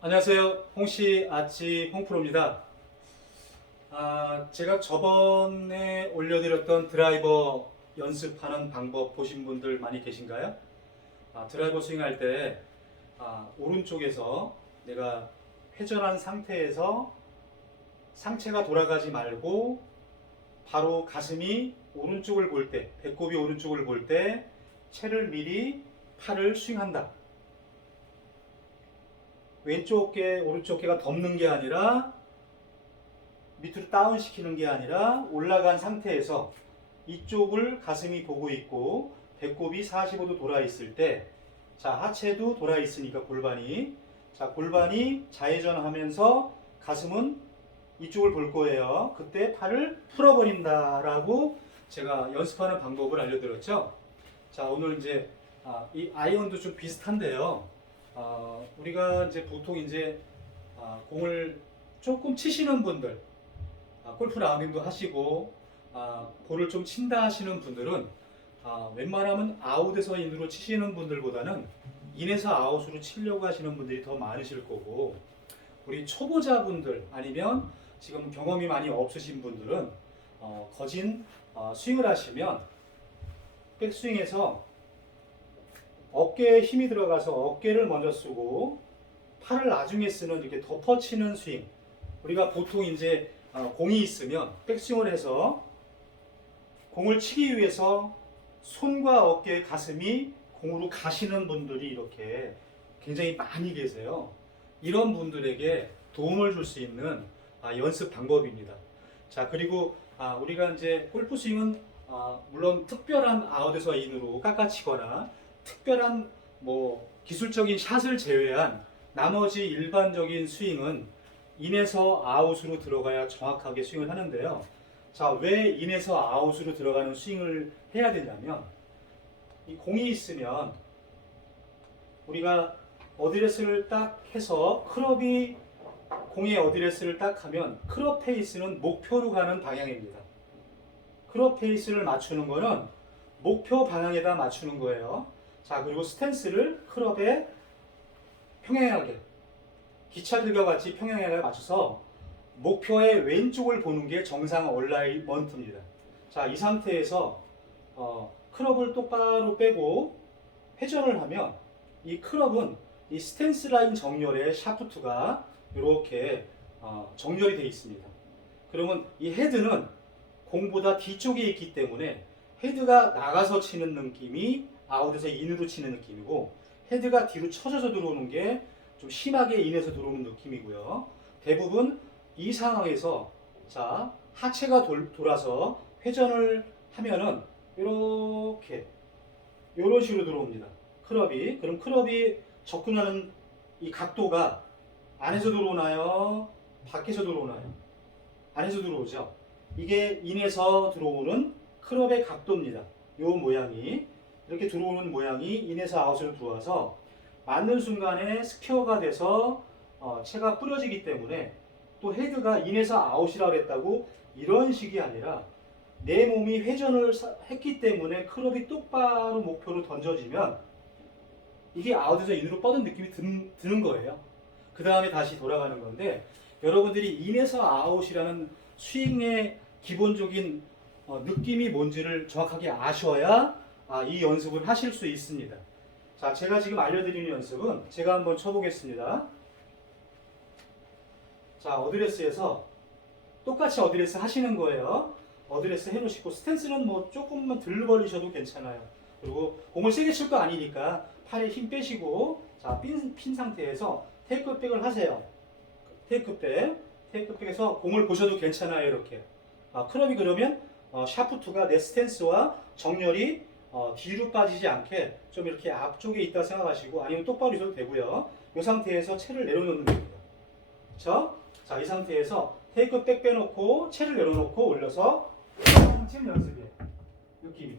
안녕하세요. 홍씨 아치 홍프로입니다. 아, 제가 저번에 올려드렸던 드라이버 연습하는 방법 보신 분들 많이 계신가요? 아, 드라이버 스윙할 때 아, 오른쪽에서 내가 회전한 상태에서 상체가 돌아가지 말고 바로 가슴이 오른쪽을 볼 때, 배꼽이 오른쪽을 볼때 채를 미리 팔을 스윙한다. 왼쪽 어깨, 오른쪽 어깨가 덮는 게 아니라 밑으로 다운 시키는 게 아니라 올라간 상태에서 이쪽을 가슴이 보고 있고 배꼽이 45도 돌아 있을 때 자, 하체도 돌아 있으니까 골반이 자, 골반이 좌회전하면서 가슴은 이쪽을 볼 거예요. 그때 팔을 풀어 버린다라고 제가 연습하는 방법을 알려드렸죠. 자, 오늘 이제 아, 이 아이언도 좀 비슷한데요. 아, 우리가 이제 보통 이제 아, 공을 조금 치시는 분들, 아, 골프 라운딩도 하시고 아, 볼을 좀 친다 하시는 분들은 아, 웬만하면 아웃에서 인으로 치시는 분들보다는 인에서 아웃으로 치려고 하시는 분들이 더 많으실 거고 우리 초보자분들 아니면 지금 경험이 많이 없으신 분들은 어, 거진 어, 스윙을 하시면 백스윙에서 어깨에 힘이 들어가서 어깨를 먼저 쓰고 팔을 나중에 쓰는 이렇게 덮어치는 스윙. 우리가 보통 이제 어, 공이 있으면 백스윙을 해서 공을 치기 위해서 손과 어깨, 가슴이 공으로 가시는 분들이 이렇게 굉장히 많이 계세요. 이런 분들에게 도움을 줄 수 있는 아, 연습 방법입니다. 자, 그리고 아, 우리가 이제 골프 스윙은 아, 물론 특별한 아웃에서 인으로 깎아치거나 특별한 뭐 기술적인 샷을 제외한 나머지 일반적인 스윙은 인에서 아웃으로 들어가야 정확하게 스윙을 하는데요. 자, 왜 인에서 아웃으로 들어가는 스윙을 해야 되냐면 이 공이 있으면 우리가 어드레스를 딱 해서 클럽이 공의 어드레스를 딱 하면 클럽 페이스는 목표로 가는 방향입니다. 클럽 페이스를 맞추는 거는 목표 방향에다 맞추는 거예요. 자, 그리고 스탠스를 클럽에 평행하게 기차들과 같이 평행하게 맞춰서 목표의 왼쪽을 보는 게 정상 얼라이먼트입니다. 자, 이 상태에서 어, 클럽을 똑바로 빼고 회전을 하면 이 클럽은 이 스탠스 라인 정렬의 샤프트가 이렇게 어, 정렬이 되어 있습니다. 그러면 이 헤드는 공보다 뒤쪽에 있기 때문에 헤드가 나가서 치는 느낌이 아웃에서 인으로 치는 느낌이고 헤드가 뒤로 쳐져서 들어오는 게 좀 심하게 인에서 들어오는 느낌이고요. 대부분 이 상황에서 자 하체가 돌, 돌아서 회전을 하면은 이렇게 이런 식으로 들어옵니다. 클럽이 그럼 클럽이 접근하는 이 각도가 안에서 들어오나요? 밖에서 들어오나요? 안에서 들어오죠. 이게 인에서 들어오는 클럽의 각도입니다. 이 모양이 이렇게 들어오는 모양이 인에서 아웃으로 들어와서 맞는 순간에 스퀘어가 돼서 어, 채가 뿌려지기 때문에 또 헤드가 인에서 아웃이라고 했다고 이런 식이 아니라 내 몸이 회전을 사- 했기 때문에 클럽이 똑바로 목표로 던져지면 이게 아웃에서 인으로 뻗은 느낌이 든, 드는 거예요. 그 다음에 다시 돌아가는 건데 여러분들이 인에서 아웃이라는 스윙의 기본적인 어, 느낌이 뭔지를 정확하게 아셔야 아, 이 연습을 하실 수 있습니다. 자, 제가 지금 알려드리는 연습은 제가 한번 쳐보겠습니다. 자, 어드레스에서 똑같이 어드레스 하시는 거예요. 어드레스 해놓으시고 스탠스는 뭐 조금만 덜 벌리셔도 괜찮아요. 그리고 공을 세게 칠 거 아니니까 팔에 힘 빼시고 자, 핀, 핀 상태에서 테이크백을 하세요. 테이크백, 테이크백에서 공을 보셔도 괜찮아요. 이렇게. 아, 클럽이 그러면 어, 샤프트가 내 스탠스와 정렬이 어, 뒤로 빠지지 않게 좀 이렇게 앞쪽에 있다 생각하시고 아니면 똑바로 있어도 되고요. 이 상태에서 채를 내려놓는 겁니다. 그렇죠? 자, 이 상태에서 테이크 백 빼놓고 채를 내려놓고 올려서 치는 연습이에요. 느낌이.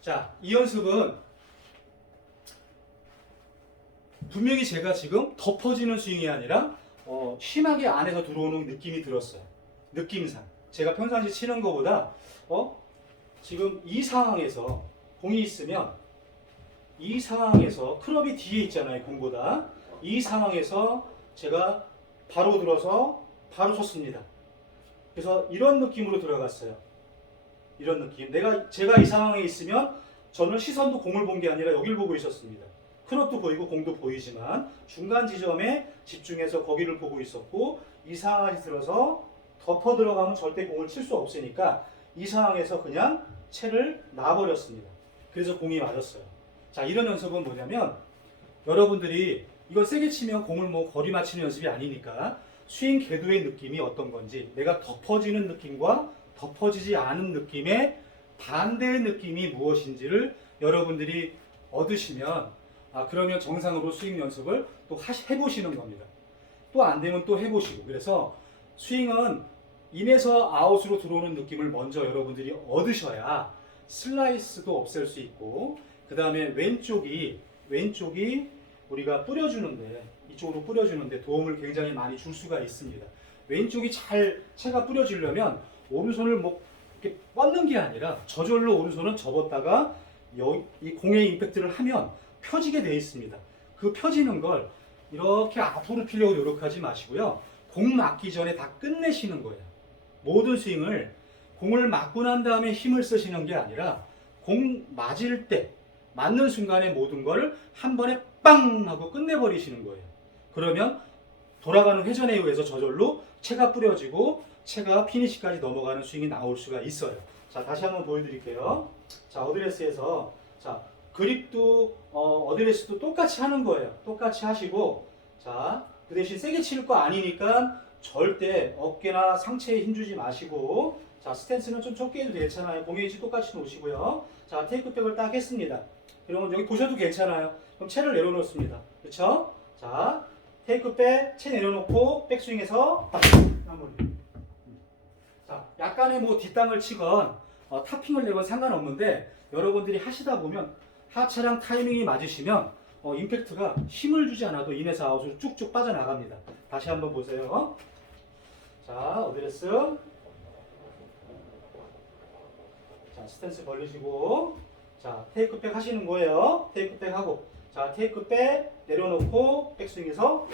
자, 이 연습은 분명히 제가 지금 덮어지는 스윙이 아니라 어, 심하게 안에서 들어오는 느낌이 들었어요. 느낌상. 제가 평상시 치는 것보다 어? 지금 이 상황에서 공이 있으면 이 상황에서 클럽이 뒤에 있잖아요, 공보다. 이 상황에서 제가 바로 들어서 바로 쳤습니다. 그래서 이런 느낌으로 들어갔어요. 이런 느낌. 내가 제가 이 상황에 있으면 저는 시선도 공을 본 게 아니라 여기를 보고 있었습니다. 클럽도 보이고 공도 보이지만 중간 지점에 집중해서 거기를 보고 있었고 이 상황이 들어서 덮어 들어가면 절대 공을 칠 수 없으니까 이 상황에서 그냥 채를 놔버렸습니다. 그래서 공이 맞았어요. 자 이런 연습은 뭐냐면 여러분들이 이걸 세게 치면 공을 뭐 거리 맞추는 연습이 아니니까 스윙 궤도의 느낌이 어떤 건지 내가 덮어지는 느낌과 덮어지지 않은 느낌의 반대의 느낌이 무엇인지를 여러분들이 얻으시면 아 그러면 정상으로 스윙 연습을 또 해보시는 겁니다. 또 안 되면 또 해보시고 그래서 스윙은 인에서 아웃으로 들어오는 느낌을 먼저 여러분들이 얻으셔야 슬라이스도 없앨 수 있고 그 다음에 왼쪽이 왼쪽이 우리가 뿌려주는데 이쪽으로 뿌려주는데 도움을 굉장히 많이 줄 수가 있습니다. 왼쪽이 잘 채가 뿌려지려면 오른손을 뭐 이렇게 뻗는 게 아니라 저절로 오른손은 접었다가 여- 이 공에 임팩트를 하면 펴지게 돼 있습니다. 그 펴지는 걸 이렇게 앞으로 피려고 노력하지 마시고요. 공 맞기 전에 다 끝내시는 거예요. 모든 스윙을 공을 맞고 난 다음에 힘을 쓰시는 게 아니라 공 맞을 때 맞는 순간에 모든 걸한 번에 빵 하고 끝내버리시는 거예요. 그러면 돌아가는 회전에 의해서 저절로 채가 뿌려지고 채가 피니시까지 넘어가는 스윙이 나올 수가 있어요. 자 다시 한번 보여드릴게요. 자 어드레스에서 자 그립도 어, 어드레스도 똑같이 하는 거예요. 똑같이 하시고 자 그 대신 세게 칠 거 아니니까 절대 어깨나 상체에 힘주지 마시고 자 스탠스는 좀 좁게 해도 괜찮아요. 공의 위치 똑같이 놓으시고요. 자 테이크백을 딱 했습니다. 그러면 여기 보셔도 괜찮아요. 그럼 채를 내려놓습니다. 그렇죠? 자 테이크백 채 내려놓고 백스윙에서 딱 마무리. 자 약간의 뭐 뒷땅을 치건 어, 탑핑을 내건 상관없는데 여러분들이 하시다 보면 하차랑 타이밍이 맞으시면 어, 임팩트가 힘을 주지 않아도 인에서 아웃으로 쭉쭉 빠져나갑니다. 다시 한번 보세요. 자, 어드레스. 자, 스탠스 벌리시고. 자, 테이크백 하시는 거예요. 테이크백 하고. 자, 테이크백 내려놓고 백스윙에서.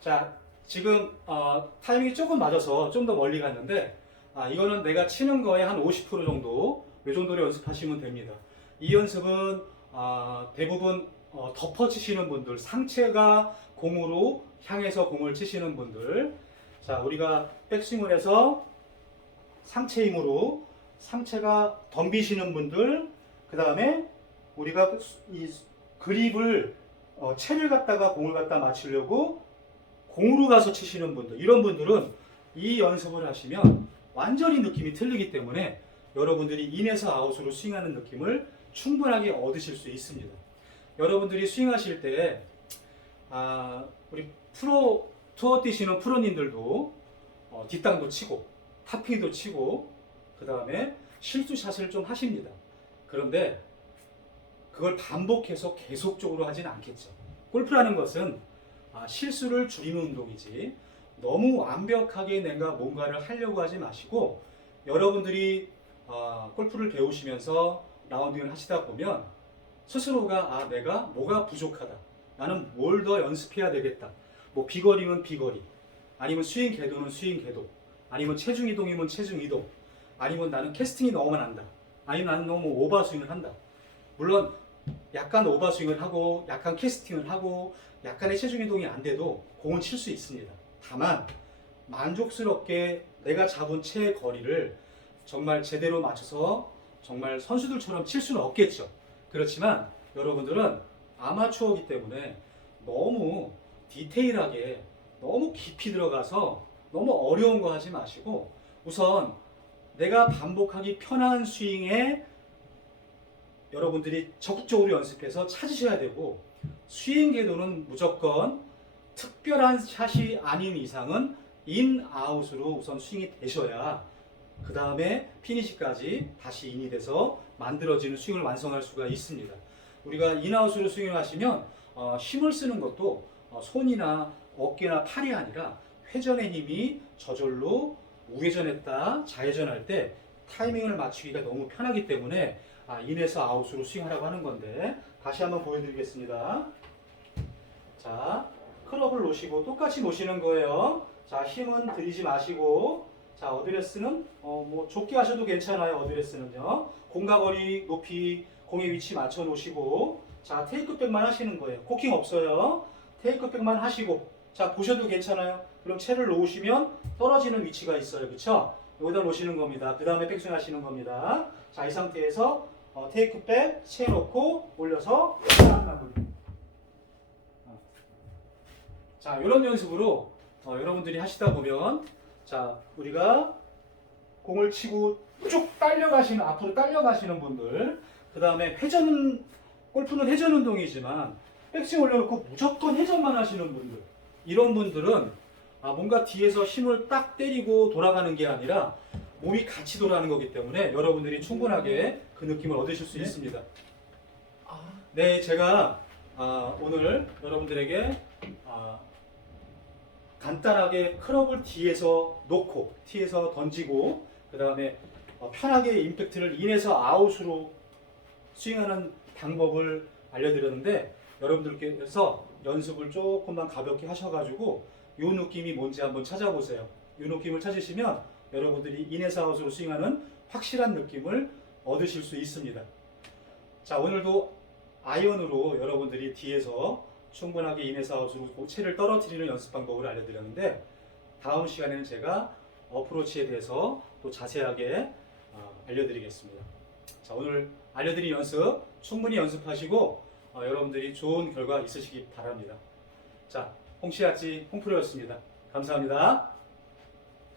자, 지금 어, 타이밍이 조금 맞아서 좀 더 멀리 갔는데 아, 이거는 내가 치는 거에 한 50% 정도 이 정도로 연습하시면 됩니다. 이 연습은 아, 대부분 어, 덮어 치시는 분들, 상체가 공으로 향해서 공을 치시는 분들, 자 우리가 백스윙을 해서 상체 힘으로 상체가 덤비시는 분들, 그 다음에 우리가 이 그립을 어, 채를 갖다가 공을 갖다 맞추려고 공으로 가서 치시는 분들, 이런 분들은 이 연습을 하시면 완전히 느낌이 틀리기 때문에 여러분들이 인에서 아웃으로 스윙하는 느낌을 충분하게 얻으실 수 있습니다. 여러분들이 스윙하실 때 아, 우리 프로 투어 뛰시는 프로님들도 어, 뒷땅도 치고 탑핑도 치고 그 다음에 실수샷을 좀 하십니다. 그런데 그걸 반복해서 계속적으로 하진 않겠죠. 골프라는 것은 아, 실수를 줄이는 운동이지 너무 완벽하게 내가 뭔가를 하려고 하지 마시고 여러분들이 어, 골프를 배우시면서 라운딩을 하시다 보면 스스로가 아 내가 뭐가 부족하다. 나는 뭘 더 연습해야 되겠다. 뭐 비거리면 비거리. 아니면 스윙 궤도는 스윙 궤도. 아니면 체중 이동이면 체중 이동. 아니면 나는 캐스팅이 너무 난다. 아니면 나는 너무 오버 스윙을 한다. 물론 약간 오버 스윙을 하고 약간 캐스팅을 하고 약간의 체중 이동이 안 돼도 공은 칠 수 있습니다. 다만 만족스럽게 내가 잡은 채의 거리를 정말 제대로 맞춰서 정말 선수들처럼 칠 수는 없겠죠. 그렇지만 여러분들은 아마추어이기 때문에 너무 디테일하게 너무 깊이 들어가서 너무 어려운 거 하지 마시고 우선 내가 반복하기 편한 스윙에 여러분들이 적극적으로 연습해서 찾으셔야 되고 스윙 궤도는 무조건 특별한 샷이 아닌 이상은 인 아웃으로 우선 스윙이 되셔야 그 다음에 피니시까지 다시 인이 돼서 만들어지는 스윙을 완성할 수가 있습니다. 우리가 인아웃으로 스윙을 하시면 어, 힘을 쓰는 것도 어, 손이나 어깨나 팔이 아니라 회전의 힘이 저절로 우회전했다 좌회전할 때 타이밍을 맞추기가 너무 편하기 때문에 아, 인에서 아웃으로 스윙하라고 하는 건데 다시 한번 보여드리겠습니다. 자, 클럽을 놓으시고 똑같이 놓으시는 거예요. 자, 힘은 들이지 마시고 자, 어드레스는 어, 뭐 좁게 하셔도 괜찮아요. 어드레스는요. 공과 거리, 높이, 공의 위치 맞춰 놓으시고 자, 테이크백만 하시는 거예요. 코킹 없어요. 테이크백만 하시고 자, 보셔도 괜찮아요. 그럼 채를 놓으시면 떨어지는 위치가 있어요. 그렇죠? 여기다 놓으시는 겁니다. 그 다음에 백스윙 하시는 겁니다. 자, 이 상태에서 어, 테이크백 채 놓고 올려서. 자, 이런 연습으로 어, 여러분들이 하시다 보면 자, 우리가 공을 치고 쭉 딸려가시는 앞으로 딸려가시는 분들, 그 다음에 회전 골프는 회전 운동이지만 백스윙 올려놓고 무조건 회전만 하시는 분들, 이런 분들은 아, 뭔가 뒤에서 힘을 딱 때리고 돌아가는 게 아니라 몸이 같이 돌아가는 거기 때문에 여러분들이 충분하게 그 느낌을 얻으실 수 네. 있습니다. 아, 네, 제가 아, 오늘 여러분들에게 아, 간단하게 클럽을 뒤에서 놓고 티에서 던지고 그 다음에 편하게 임팩트를 인에서 아웃으로 스윙하는 방법을 알려드렸는데 여러분들께서 연습을 조금만 가볍게 하셔가지고 이 느낌이 뭔지 한번 찾아보세요. 이 느낌을 찾으시면 여러분들이 인에서 아웃으로 스윙하는 확실한 느낌을 얻으실 수 있습니다. 자 오늘도 아이언으로 여러분들이 뒤에서 충분하게 인에서 아웃으로 채를 떨어뜨리는 연습 방법을 알려드렸는데 다음 시간에는 제가 어프로치에 대해서 또 자세하게 어, 알려드리겠습니다. 자 오늘 알려드린 연습 충분히 연습하시고 어, 여러분들이 좋은 결과 있으시기 바랍니다. 자 홍시아찌 홍프로였습니다. 감사합니다.